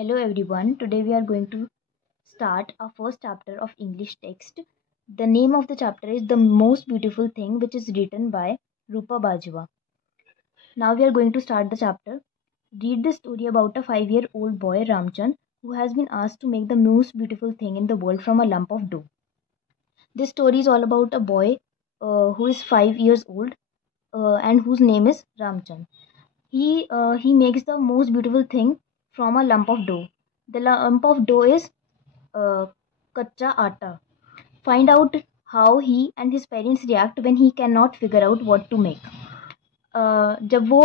Hello everyone. Today we are going to start our first chapter of English text. The name of the chapter is The Most Beautiful Thing, which is written by Rupa Bajwa. Now we are going to start the chapter. Read the story about a 5-year-old boy Ramchand who has been asked to make the most beautiful thing in the world from a lump of dough. This story is all about a boy who is 5 years old and whose name is Ramchand. He makes the most beautiful thing from a lump of dough. The lump of dough is कच्चा आटा. Find out how he and his parents react when he cannot figure out what to make. जब वो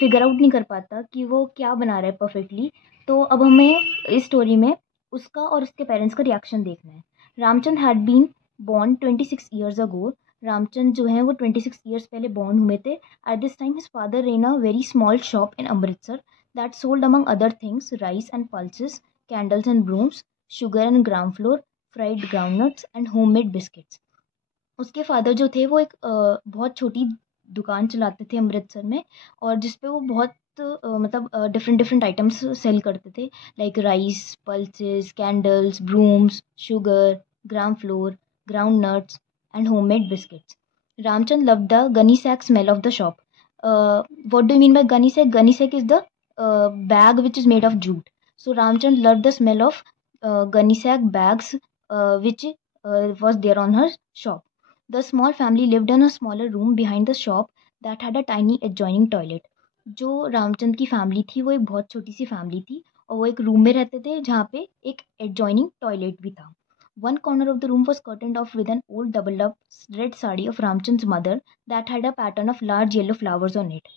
figure out नहीं कर पाता कि वो क्या बना रहा है परफेक्टली, तो अब हमें इस स्टोरी में उसका और उसके पेरेंट्स का रिएक्शन देखना है. Ramchand had been born 26 years ago. Ramchand जो है वो 26 ईयर्स पहले बॉर्न हुए थे. At this time his father ran a very small shop in Amritsar that sold among other things rice and pulses, candles and brooms, sugar and gram flour, fried groundnuts and homemade biscuits. उसके फादर जो थे वो एक बहुत छोटी दुकान चलाते थे अमृतसर में, और जिसपे वो बहुत मतलब डिफरेंट डिफरेंट आइटम्स सेल करते थे, like rice, pulses, candles, brooms, sugar, gram flour, ground nuts and homemade biscuits. Ramchand love the gunny sack smell of the shop. What do mean by gunny sack? Gunny sack is the bag which is made of jute. So Ramchand loved the smell of gunny sack bags which was there on her shop. The small family lived in a smaller room behind the shop that had a tiny adjoining toilet. जो रामचंद की family थी वो एक बहुत छोटी सी family थी, और वो एक रूम में रहते थे जहाँ पे एक एडजॉइनिंग टॉयलेट भी था. One corner of the room was curtained off with an old doubled up red sari of Ramchand's mother that had a pattern of large yellow flowers on it.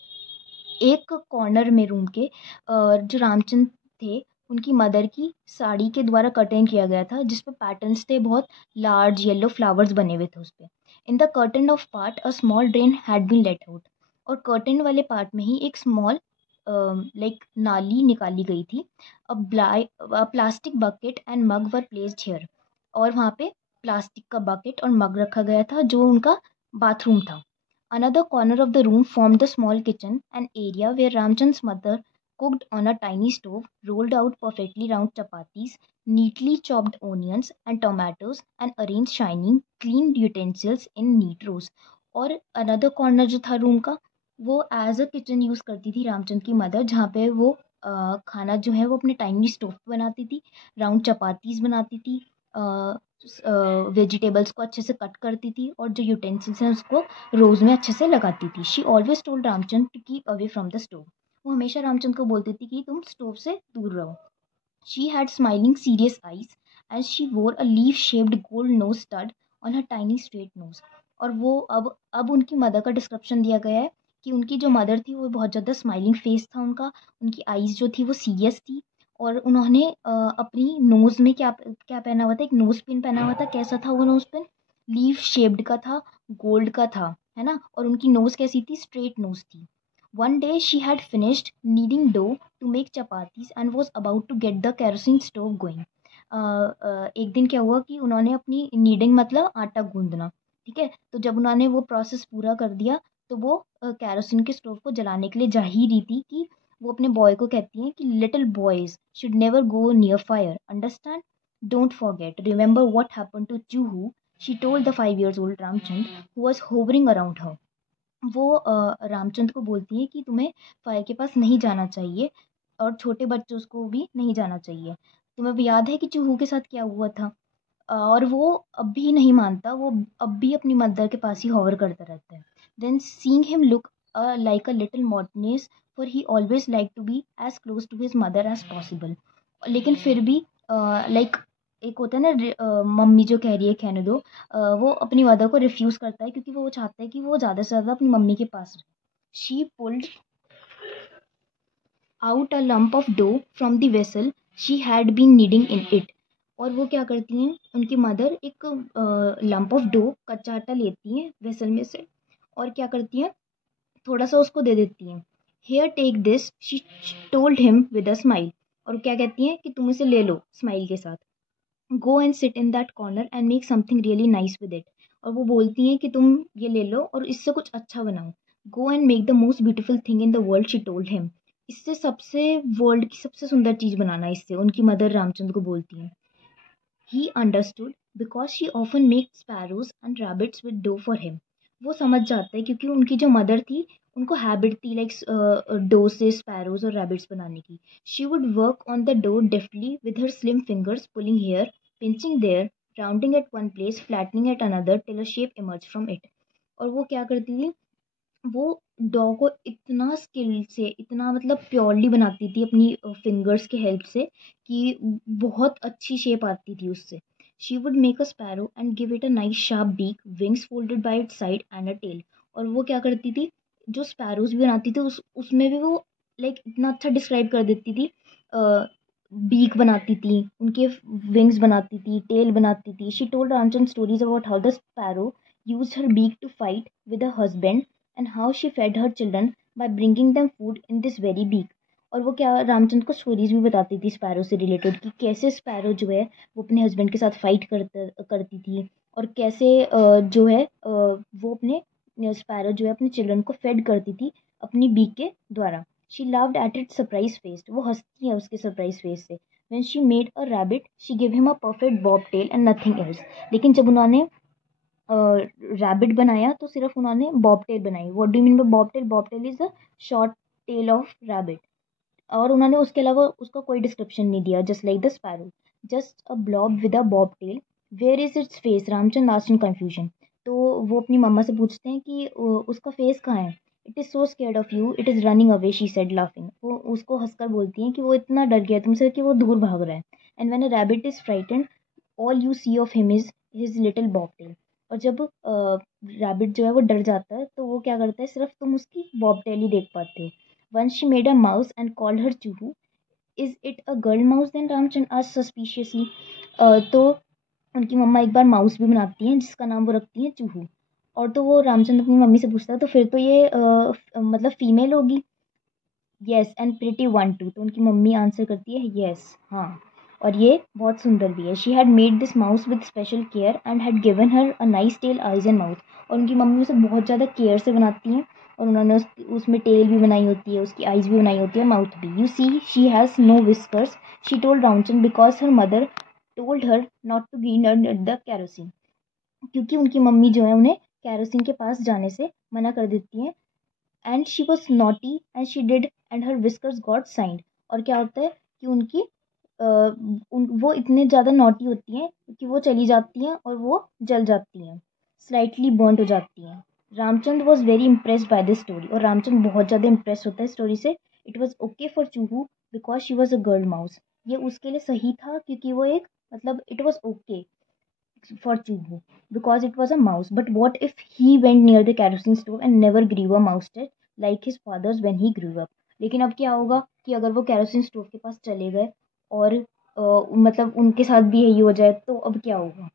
एक corner में room के जो रामचंद थे उनकी mother की साड़ी के द्वारा curtain किया गया था, जिस पे पैटर्न्स थे, बहुत लार्ज येलो फ्लावर्स बने हुए थे उस पे. In the curtain of part a small drain had been let out. और कर्टन वाले पार्ट में ही एक स्मॉल लाइक नाली निकाली गई थी. A plastic bucket and mug were placed here. और वहाँ पे प्लास्टिक का बकेट और मग रखा गया था जो उनका बाथरूम था. Another corner of the room formed the small kitchen, an area where Ramchand's mother cooked on a tiny stove, rolled out perfectly round chapatis, neatly chopped onions and tomatoes, and arranged shining, clean utensils in neat rows. और another corner जो था room का, वो as a kitchen use करती थी रामचंद की mother, जहाँ पे वो खाना जो है वो अपने टाइनी स्टोव पे बनाती थी, राउंड चपातीस बनाती थी, वेजिटेबल्स को अच्छे से कट करती थी, और जो यूटेंसिल्स हैं उसको रोज़ में अच्छे से लगाती थी. She always told Ramchand to keep away from the stove. वो हमेशा रामचंद को बोलती थी कि तुम स्टोव से दूर रहो. She had smiling serious eyes and she wore a leaf shaped gold nose stud on her tiny straight nose. और वो अब उनकी मदर का डिस्क्रिप्शन दिया गया है कि उनकी जो मदर थी वो बहुत ज़्यादा स्माइलिंग फेस था उनका, उनकी आईज़ जो थी वो सीरियस थी, और उन्होंने अपनी नोज़ में क्या क्या पहना हुआ था, एक नोज़ पिन पहना हुआ था. कैसा था वो नोज़ पिन? लीफ शेप्ड का था, गोल्ड का था, है ना. और उनकी नोज़ कैसी थी? स्ट्रेट नोज़ थी. One day she had finished kneading dough to make chapatis and was about to get the kerosene stove going. एक दिन क्या हुआ कि उन्होंने अपनी नीडिंग मतलब आटा गूंदना, ठीक है, तो जब उन्होंने वो प्रोसेस पूरा कर दिया तो वो कैरोसिन के स्टोव को जलाने के लिए जा ही रही थी कि वो अपने बॉय को कहती हैं कि little boys should never go near fire, understand, don't forget, remember what happened to Chuhu, she told the 5 years old Ramchand who was hovering around her. वो रामचंद्र को बोलती है कि तुम्हें फायर के पास नहीं जाना चाहिए, और छोटे बच्चों को भी नहीं जाना चाहिए. तुम्हें भी याद है कि चूहू के साथ क्या हुआ था? और वो अब भी नहीं मानता, वो अब भी अपनी मदर के पास ही हॉवर करता रहता है. Then seeing him look like a little modernness, for he always like to be as close to his mother as possible. लेकिन फिर भी लाइक एक होता है ना, मम्मी जो कह रही है कहने दो, वो अपनी मदर को रिफ्यूज़ करता है क्योंकि वो चाहता है कि वो ज़्यादा से ज़्यादा अपनी मम्मी के पास रहे. She pulled out a lump of dough from the vessel she had been kneading in it. और वो क्या करती हैं, उनकी मदर एक लंप ऑफ डो, कच्चा आटा लेती हैं वेसल में से, और क्या करती हैं, थोड़ा सा उसको दे देती हैं. Here take this she told him with a smile. और क्या कहती हैं कि तुम इसे ले लो स्माइल के साथ. Go and sit in that corner and make something really nice with it. और वो बोलती हैं कि तुम ये ले लो और इससे कुछ अच्छा बनाओ. Go and make the most beautiful thing in the world, she told him. इससे सबसे वर्ल्ड की सबसे सुंदर चीज़ बनाना, इससे उनकी मदर रामचंद्र को बोलती हैं। He understood because she often make sparrows and rabbits with dough for him. वो समझ जाता है क्योंकि उनकी जो मदर थी उनको हैबिट थी लाइक डो से स्पैरोज और रैबिट्स बनाने की। She would work on the dough deftly with her slim fingers, pulling here, pinching there, rounding at one place, flattening at another till a shape emerge from it. और वो क्या करती थी, वो डॉ को इतना स्किल से, इतना मतलब प्योरली बनाती थी अपनी फिंगर्स के हेल्प से कि बहुत अच्छी शेप आती थी उससे। She would make a sparrow and give it a nice sharp beak, wings folded by its side and a tail. और वो क्या करती थी, जो स्पैरोज भी बनाती थी उसमें भी वो लाइक इतना अच्छा डिस्क्राइब कर देती थी। बीक बनाती थी, उनके विंग्स बनाती थी, टेल बनाती थी। She told Ramchand stories about how the sparrow used her beak to fight with her husband and how she fed her children by bringing them food in this very beak। और वो क्या रामचंद्र को stories भी बताती थी sparrow से related कि कैसे स्पैरो जो है वो अपने हस्बैंड के साथ फाइट करती थी, और कैसे जो है वो अपने स्पैरो जो है अपने चिल्ड्रन को फेड करती थी अपनी बीक के द्वारा। She laughed at it surprise face, वो हंसती है उसके सरप्राइज फेस से। When she made a rabbit she give him a perfect bobtail and nothing else. लेकिन जब उन्होंने रैबिट बनाया तो सिर्फ उन्होंने बॉबटेल बनाई। What do mean by bobtail? Bobtail is a short tail of rabbit. और उन्होंने उसके अलावा उसका कोई डिस्क्रिप्शन नहीं दिया। Just like the sparrow, just a blob with a bobtail, where is its face? Ramchand asked in confusion. तो वो अपनी मम्मा से पूछते हैं कि उसका फेस कहाँ है? It is so scared of you, it is running away, she said laughing. वो उसको हंसकर बोलती हैं कि वो इतना डर गया तुमसे कि वो दूर भाग रहा है। And when a rabbit is frightened all you see of him is his little bobtail. और जब रैबिट जो है वो डर जाता है तो वो क्या करता है, सिर्फ तुम उसकी बॉबटेल ही देख पाते हो। Once she made a mouse and called her Chuhu. Is it a girl mouse then? Ramchand asked suspiciously. तो उनकी मम्मा एक बार माउस भी बनाती हैं जिसका नाम वो रखती हैं चूहू। और तो वो रामचंद्र अपनी मम्मी से पूछता है तो फिर तो ये मतलब फीमेल होगी। Yes and pretty one two. तो उनकी मम्मी आंसर करती है येस, हाँ, और ये बहुत सुंदर भी है। She had made this mouse with special care and had given her a nice tail, eyes and mouth. और उनकी मम्मी उसे बहुत ज़्यादा केयर से बनाती हैं और उन्होंने उसमें टेल भी बनाई होती है, उसकी आइज़ भी बनाई होती है और माउथ भी। You see she has no whiskers, she told Ramchand, because her mother told her not to go near the kerosene. क्योंकि उनकी मम्मी जो है उन्हें कैरोसिन के पास जाने से मना कर देती हैं। And she was naughty and she did and her whiskers got signed. और क्या होता है कि उनकी वो इतने ज़्यादा नॉटी होती हैं कि वो चली जाती हैं और वो जल जाती हैं, स्लाइटली बर्नड हो जाती हैं। Ramchandra was very impressed by this story, और रामचंद्र बहुत ज़्यादा इम्प्रेस होता है स्टोरी से। It was okay for Chuhu because she was a girl mouse. ये उसके लिए सही था क्योंकि वो एक मतलब it was okay for Chubu because it was a mouse. But what if he went near the kerosene stove and never grew a mouse tit like his father's when he grew up? लेकिन अब क्या होगा कि अगर वो kerosene stove के पास चले गए और मतलब उनके साथ भी यही हो जाए तो अब क्या होगा?